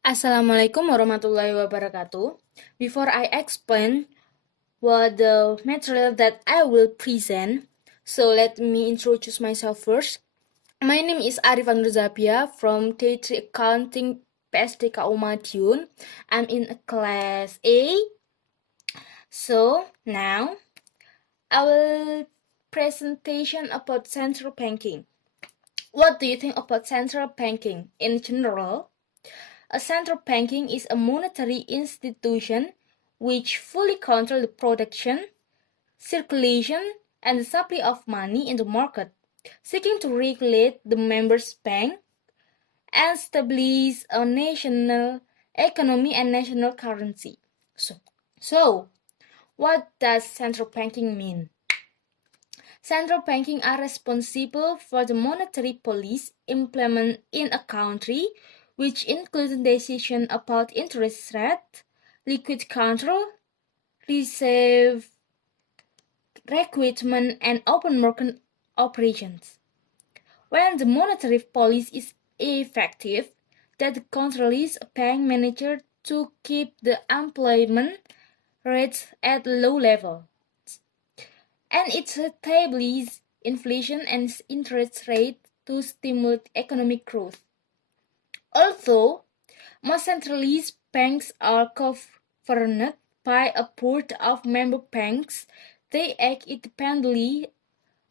Assalamualaikum warahmatullahi wabarakatuh. Before I explain what the material that I will present, so let me introduce myself first. My name is Arifah from T3 Accounting PSDK Madiun. I'm in class A. So now I will presentation about central banking. What do you think about central banking in general? A central banking is a monetary institution which fully controls the production, circulation, and the supply of money in the market, seeking to regulate the members' bank and stabilize a national economy and national currency. So, what does central banking mean? Central banking are responsible for the monetary policy implemented in a country, which includes decisions about interest rate, liquid control, reserve recruitment, and open market operations. When the monetary policy is effective, that controls a bank manager to keep the employment rates at low level, and it stabilizes inflation and interest rate to stimulate economic growth. Although most centralized banks are governed by a board of member banks, they act independently.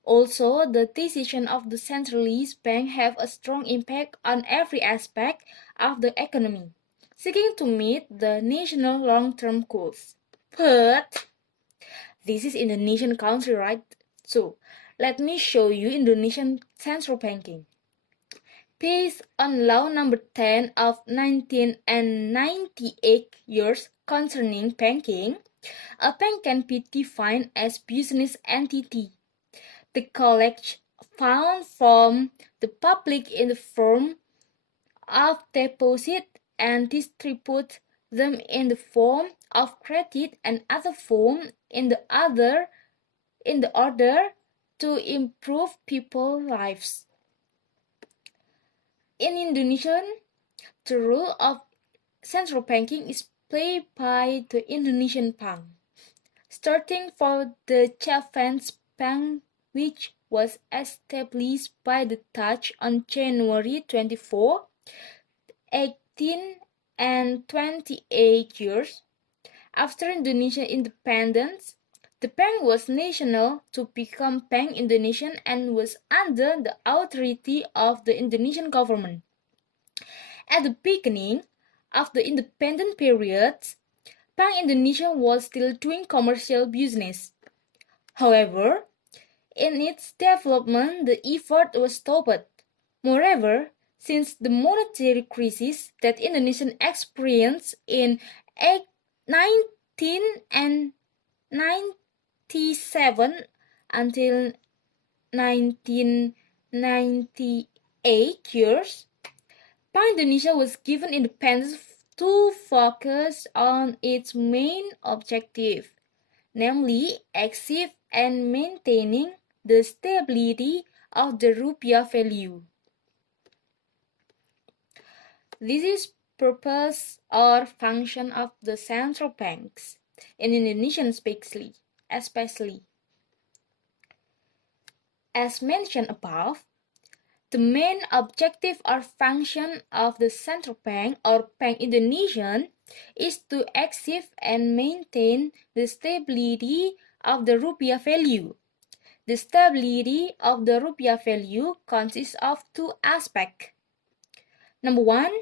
Also, the decision of the centralized bank have a strong impact on every aspect of the economy, seeking to meet the national long-term goals. But this is Indonesian country, right? So, let me show you Indonesian central banking. Based on Law Number 10 of 1998 years concerning banking, a bank can be defined as business entity. The collect funds from the public in the form of deposit and distribute them in the form of credit and other form in the order to improve people's lives. In Indonesia, the role of central banking is played by the Indonesian Bank, starting for the Javans Bank, which was established by the Dutch on January 24, 1828 years. After Indonesian independence, the bank was national to become Bank Indonesian and was under the authority of the Indonesian government. At the beginning of the independent period, Bank Indonesia was still doing commercial business. However, in its development, the effort was stopped. Moreover, since the monetary crisis that Indonesia experienced in 1997 until 1998 years, Bank Indonesia was given independence to focus on its main objective, namely achieving and maintaining the stability of the rupiah value. This is purpose or function of the central banks in Indonesia especially. As mentioned above, the main objective or function of the central bank or Bank Indonesia is to achieve and maintain the stability of the rupiah value. The stability of the rupiah value consists of two aspects. Number one,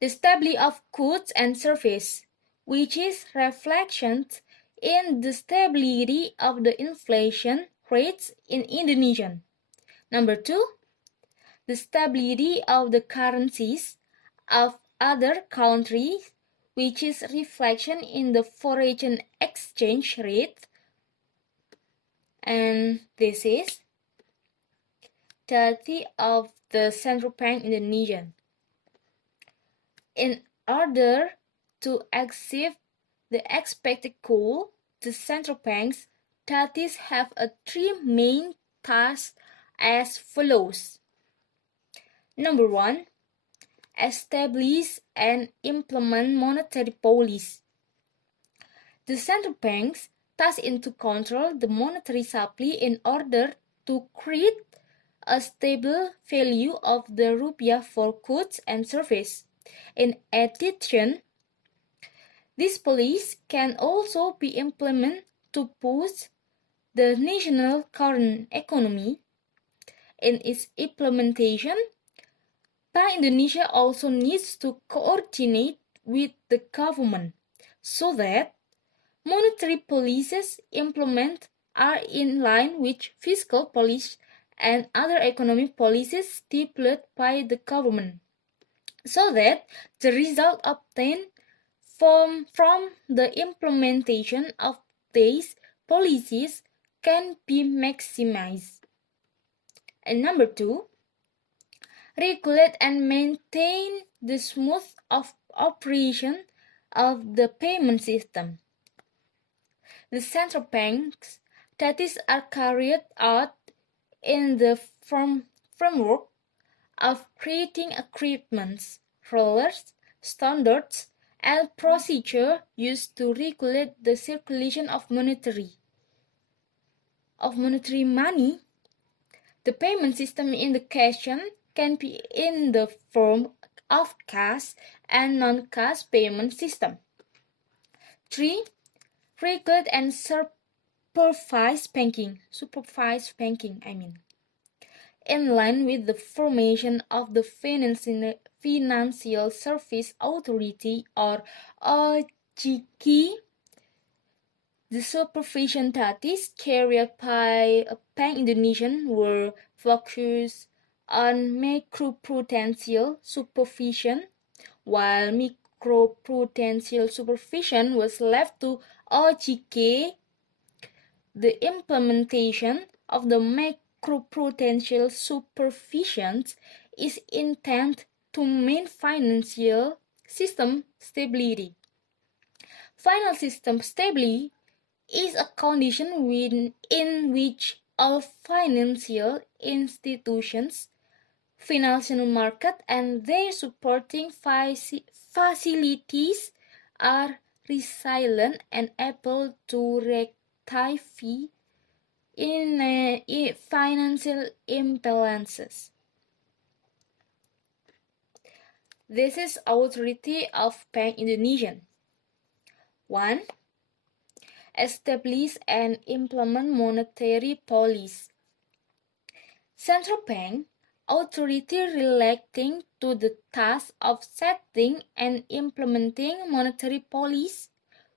the stability of goods and service, which is reflected in the stability of the inflation rates in Indonesia. Number two, the stability of the currencies of other countries, which is reflection in the foreign exchange rate. And this is duty of the central bank in Indonesia. In order to achieve the expected goal, the central banks duties have three main tasks as follows. Number one, establish and implement monetary policy. The central banks task to control the monetary supply in order to create a stable value of the rupiah for goods and services. In addition, this policy can also be implemented to boost the national current economy. In its implementation, Bank Indonesia also needs to coordinate with the government so that monetary policies implemented are in line with fiscal policy and other economic policies stipulated by the government, so that the result obtained from the implementation of these policies can be maximized. And number 2, regulate and maintain the smooth operation of the payment system. The central banks studies are carried out in the framework of creating agreements, rules, standards, and procedure used to regulate the circulation of monetary money. The payment system in the question can be in the form of cash and non-cash payment system. 3. Regulate and supervise banking. In line with the formation of the Financial Service Authority or OJK, the supervision duties carried by Bank Indonesia were focused on macroprudential supervision, while microprudential supervision was left to OJK. The implementation of the macroprudential supervision is intended to maintain financial system stability. Financial system stability is a condition in which all financial institutions, financial market, and their supporting facilities are resilient and able to rectify in financial imbalances. This is authority of Bank Indonesia. 1. Establish and implement monetary policy. Central bank authority relating to the task of setting and implementing monetary policy,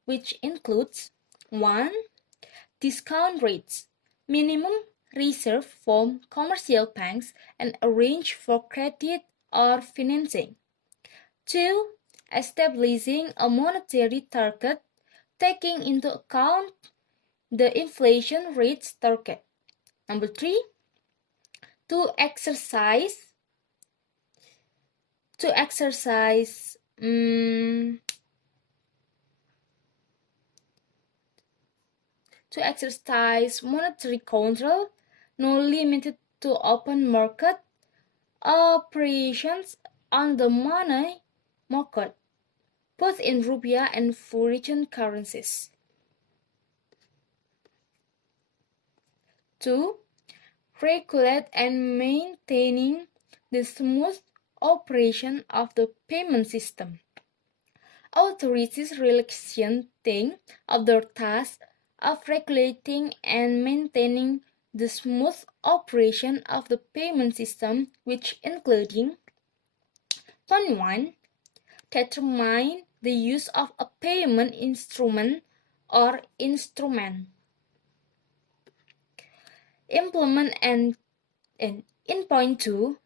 which includes 1. Discount rates, minimum reserve from commercial banks and arrange for credit or financing. 2. Establishing a monetary target taking into account the inflation rates target. Number 3. To exercise monetary control, not limited to open market operations on the money market, both in rupiah and foreign currencies. 2. Regulate and maintaining the smooth operation of the payment system. Authorities relaxing of their task of regulating and maintaining the smooth operation of the payment system, which including 1. Determine the use of a payment instrument or instrument. Implement and in point 2,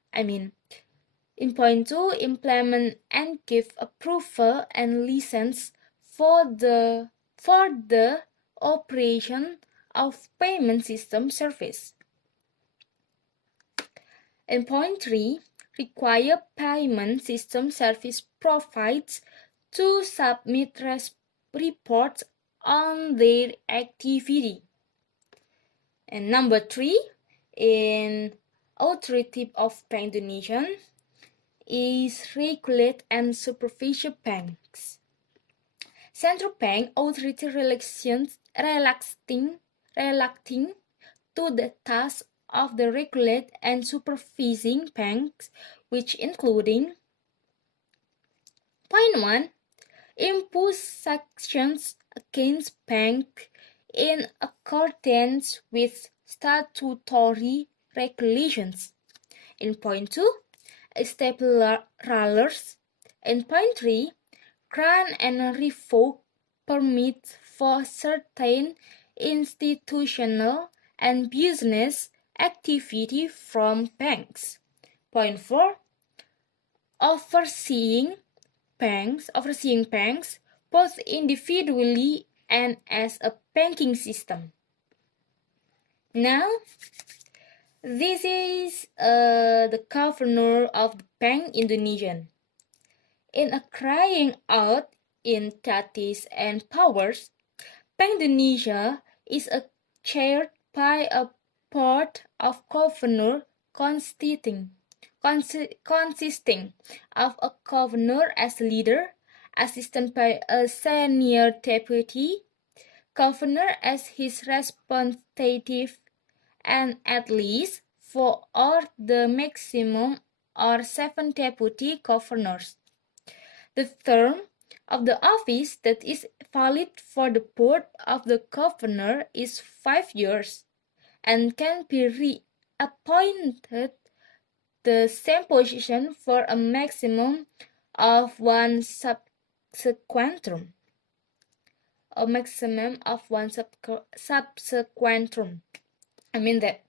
implement and give approval and license for the operation of payment system service. In point 3, require payment system service providers to submit reports on their activity. And number 3, in authority of Bank Indonesia, is regulate and supervise banks. Central bank authority relaxing to the task of the regulate and supervising banks, which including point 1. Impose sanctions against banks in accordance with statutory regulations. In point 2, establish rules. In point 3, grant and revoke permits for certain institutional and business activity from banks. Point 4, overseeing banks both individually and as a banking system. Now, this is the governor of the Bank Indonesia. In a crying out in duties and powers, Bank Indonesia is chaired by a board of governors consisting of a governor as leader, assisted by a senior deputy governor as his representative, and at least 4 or the maximum or 7 deputy governors. The term of the office that is valid for the board of the governor is 5 years and can be reappointed the same position for a maximum of 1 subsequent term. I mean that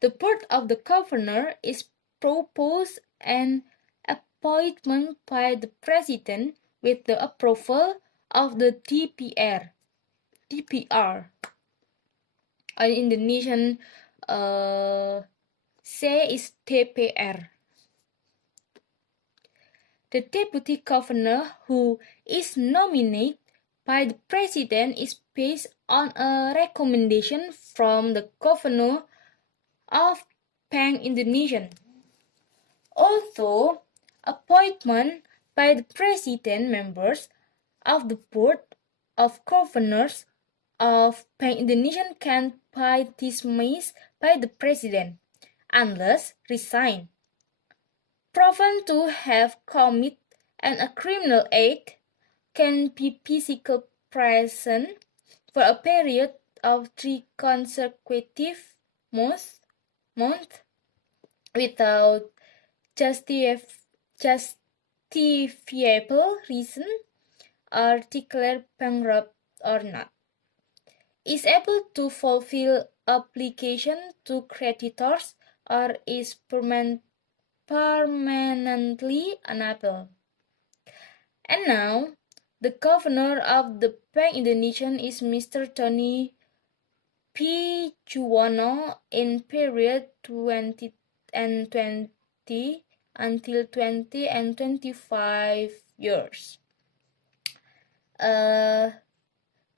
the board of the governor is proposed and appointment by the president with the approval of the DPR. In Indonesian, say is DPR. The deputy governor who is nominated by the president is based on a recommendation from the governor of Bank Indonesia. Although appointment by the president, members of the board of governors of Bank Indonesia can be dismissed by the president unless resigned, proven to have committed a criminal act, can be physically present for a period of 3 consecutive months without justifiable reason, or declared bankrupt or not, is able to fulfill obligation to creditors, or is permanently unable. And now, the governor of the Bank Indonesia is Mr. Tony P. Juwono in period 2020 until 20 and 25 years.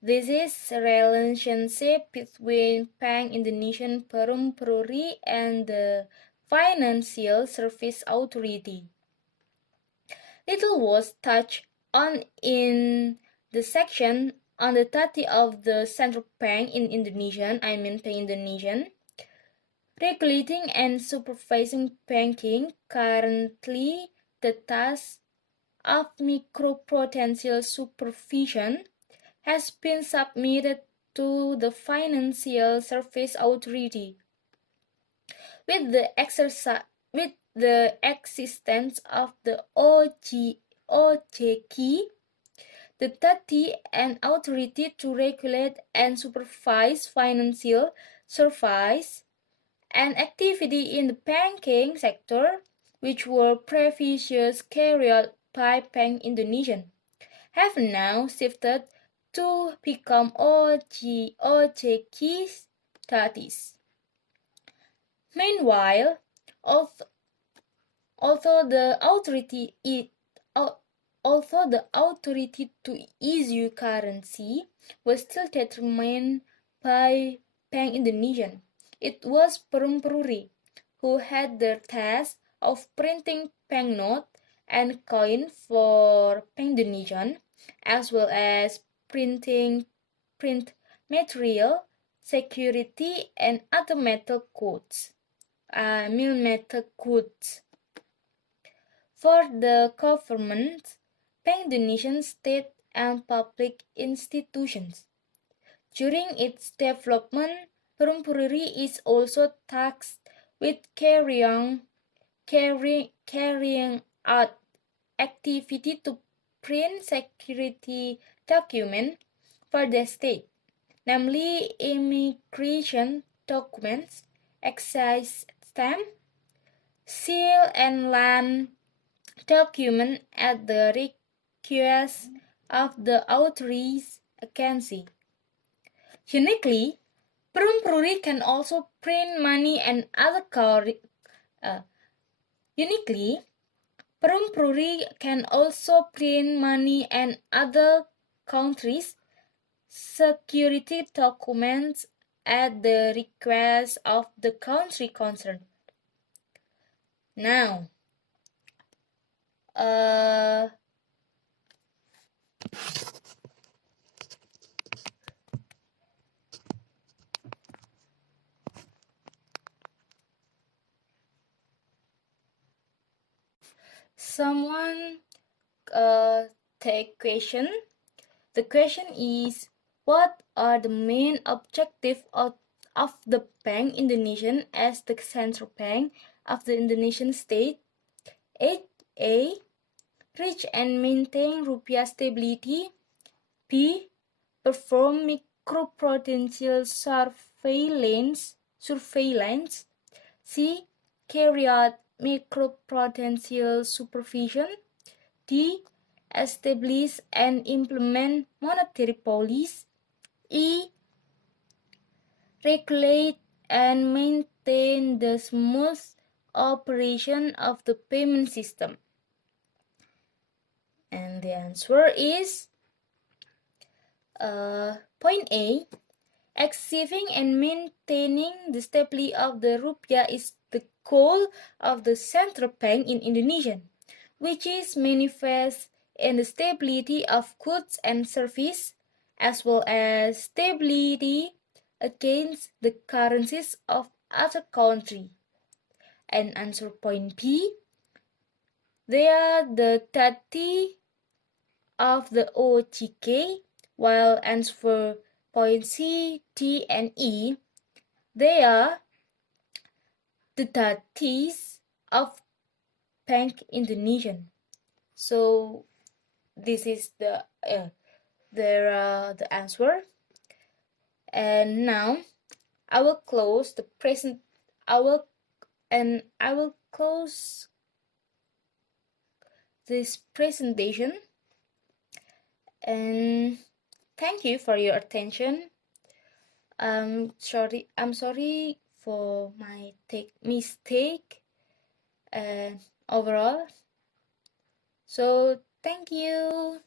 This is relationship between Bank Indonesia Perum Peruri and the Financial Service Authority. Little was touched on in the section on the duty of the central bank in Indonesia, Bank Indonesia, regulating and supervising banking. Currently, the task of microprudential supervision has been submitted to the Financial Service Authority. With the existence of the OJK, the duty and authority to regulate and supervise financial service and activity in the banking sector, which were previously carried out by Bank Indonesia, have now shifted to become OJK's duties. Meanwhile, although the authority to issue currency was still determined by Bank Indonesia, it was Perum Peruri who had the task of printing banknote and coin for Bank Indonesia, as well as print material, security, and other metal goods. Metal goods. For the government, Bank Indonesian state and public institutions. During its development, Perumpuri is also tasked with carrying out activity to print security documents for the state, namely immigration documents, excise stamp, seal, and land document at the request of the authorities agency. Uniquely, Perumpuri can also print money and other countries' security documents at the request of the country concerned. Now, someone take question. The question is, what are the main objectives of the Bank Indonesian as the central bank of the Indonesian state? A. Reach and maintain rupiah stability. B. Perform microprudential surveillance. C. Carry out microprudential supervision. D. Establish and implement monetary policy. E. Regulate and maintain the smooth operation of the payment system. And the answer is point A. Achieving and maintaining the stability of the rupiah is the goal of the central bank in Indonesia, which is manifest in the stability of goods and service, as well as stability against the currencies of other countries. And answer point B. They are the dati of the OJK, while answer point C, D, and E, they are the datis of Bank Indonesian. So this is the answer. And now I will close the present. I will close this presentation. And thank you for your attention. I'm sorry for my mistake overall. So thank you.